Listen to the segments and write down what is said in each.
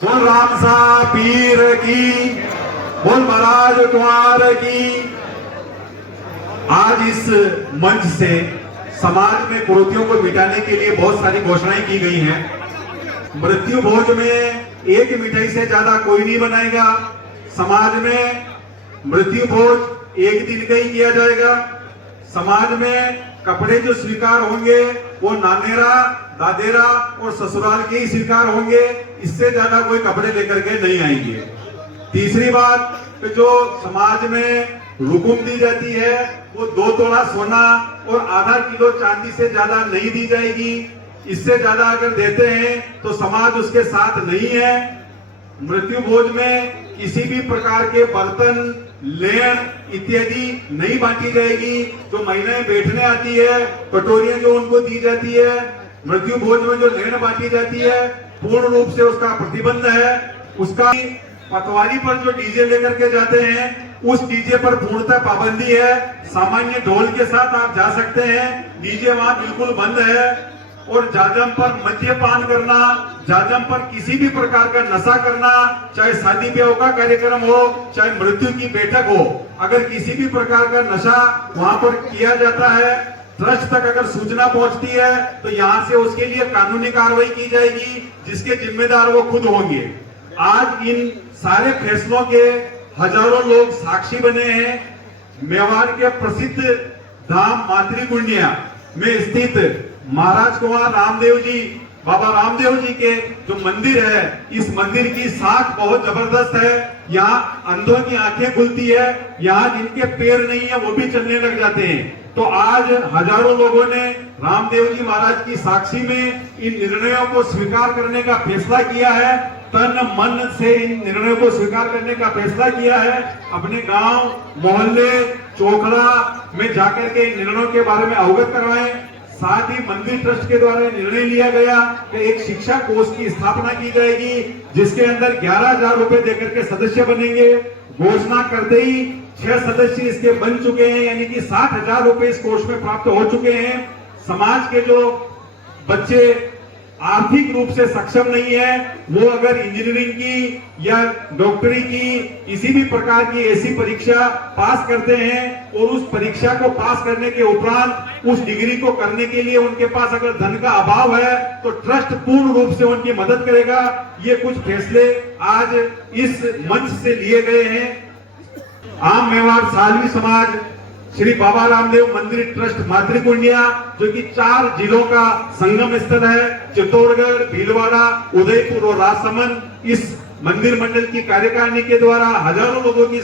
बोल राम सा पीर की, बोल महाराज कुंवर की। आज इस मंच से समाज में कुरीतियों को मिटाने के लिए बहुत सारी घोषणाएं की गई हैं। मृत्यु भोज में एक मिठाई से ज्यादा कोई नहीं बनाएगा। समाज में मृत्यु भोज एक दिन का ही किया जाएगा। समाज में कपड़े जो स्वीकार होंगे वो नानेरा, दादेरा और ससुराल के ही स्वीकार होंगे। इससे ज्यादा कोई कपड़े लेकर के नहीं आएंगे। तीसरी बात कि जो समाज में रुकुम दी जाती है वो 2 तोला सोना और आधा किलो चांदी से ज्यादा नहीं दी जाएगी। इससे ज्यादा अगर देते हैं तो समाज उसके साथ नहीं है। मृत्यु भोज में किसी भी प्रकार के बर्तन, लेन इत्यादि नहीं बांटी जाएगी। जो महिलाएं बैठने आती है, कटोरियां जो उनको दी जाती है, मृत्यु भोज में जो लेन बांटी जाती है, पूर्ण रूप से उसका प्रतिबंध है। उसका पतवारी पर जो डीजे लेकर के जाते हैं उस डीजे पर पूर्णतः पाबंदी है। सामान्य ढोल के साथ आप जा सकते हैं, डीजे वहां बिल्कुल बंद है। और जाजम पर मद्यपान करना, जाजम पर किसी भी प्रकार का नशा करना, चाहे शादी ब्याह का कार्यक्रम हो, चाहे मृत्यु की बैठक हो, अगर किसी भी प्रकार का नशा वहां पर किया जाता है, ट्रस्ट तक अगर सूचना पहुंचती है तो यहाँ से उसके लिए कानूनी कार्रवाई की जाएगी, जिसके जिम्मेदार वो खुद होंगे। आज इन सारे फैसलों के हजारों लोग साक्षी बने हैं। मेवाड़ के प्रसिद्ध धाम मातृकुंडिया में स्थित महाराज कुंवर रामदेव जी, बाबा रामदेव जी के जो मंदिर है, इस मंदिर की साख बहुत जबरदस्त है। यहाँ अंधों की आंखें खुलती है, यहाँ जिनके पैर नहीं है वो भी चलने लग जाते हैं। तो आज हजारों लोगों ने रामदेव जी महाराज की साक्षी में इन निर्णयों को स्वीकार करने का फैसला किया है। तन मन से इन निर्णयों को स्वीकार करने का फैसला किया है। अपने गांव, मोहल्ले, चौखड़ा में जाकर के इन निर्णयों के बारे में अवगत करवाएं। साथ ही मंदिर ट्रस्ट के द्वारा निर्णय लिया गया कि एक शिक्षा कोष की स्थापना की जाएगी, जिसके अंदर 11,000 रुपए देकर के सदस्य बनेंगे। घोषणा करते ही 6 सदस्य इसके बन चुके हैं, यानी कि 60,000 रुपए इस कोष में प्राप्त हो चुके हैं। समाज के जो बच्चे आर्थिक रूप से सक्षम नहीं है, वो अगर इंजीनियरिंग की या डॉक्टरी की किसी भी प्रकार की ऐसी परीक्षा पास करते हैं और उस परीक्षा को पास करने के उपरांत उस डिग्री को करने के लिए उनके पास अगर धन का अभाव है तो ट्रस्ट पूर्ण रूप से उनकी मदद करेगा। ये कुछ फैसले आज इस मंच से लिए गए हैं। आम मेवाड़ सालवी समाज श्री बाबा रामदेव मंदिर ट्रस्ट मातृकुंडिया, जो कि 4 जिलों का संगम स्थल है, चित्तौड़गढ़, भीलवाड़ा, उदयपुर और राजसमंद, इस मंदिर मंडल की कार्यकारिणी के द्वारा हजारों लोगों की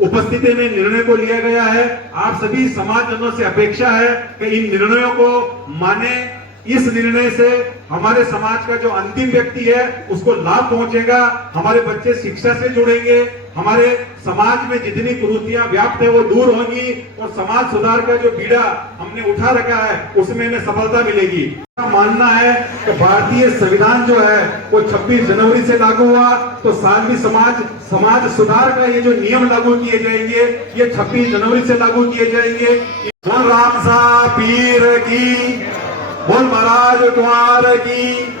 उपस्थिति में निर्णय को लिया गया है। आप सभी समाजजनों से अपेक्षा है कि इन निर्णयों को माने। इस निर्णय से हमारे समाज का जो अंतिम व्यक्ति है उसको लाभ पहुंचेगा। हमारे बच्चे शिक्षा से जुड़ेंगे, हमारे समाज में जितनी कुरीतियां व्याप्त है वो दूर होंगी और समाज सुधार का जो बीड़ा हमने उठा रखा है उसमें हमें सफलता मिलेगी। मानना है कि भारतीय संविधान जो है वो 26 जनवरी से लागू हुआ, तो सालवी समाज सुधार का ये जो नियम लागू किए जाएंगे ये 26 जनवरी से लागू किए जाएंगे। बोल राम सा पीर की, बोल महाराज कुंवर की।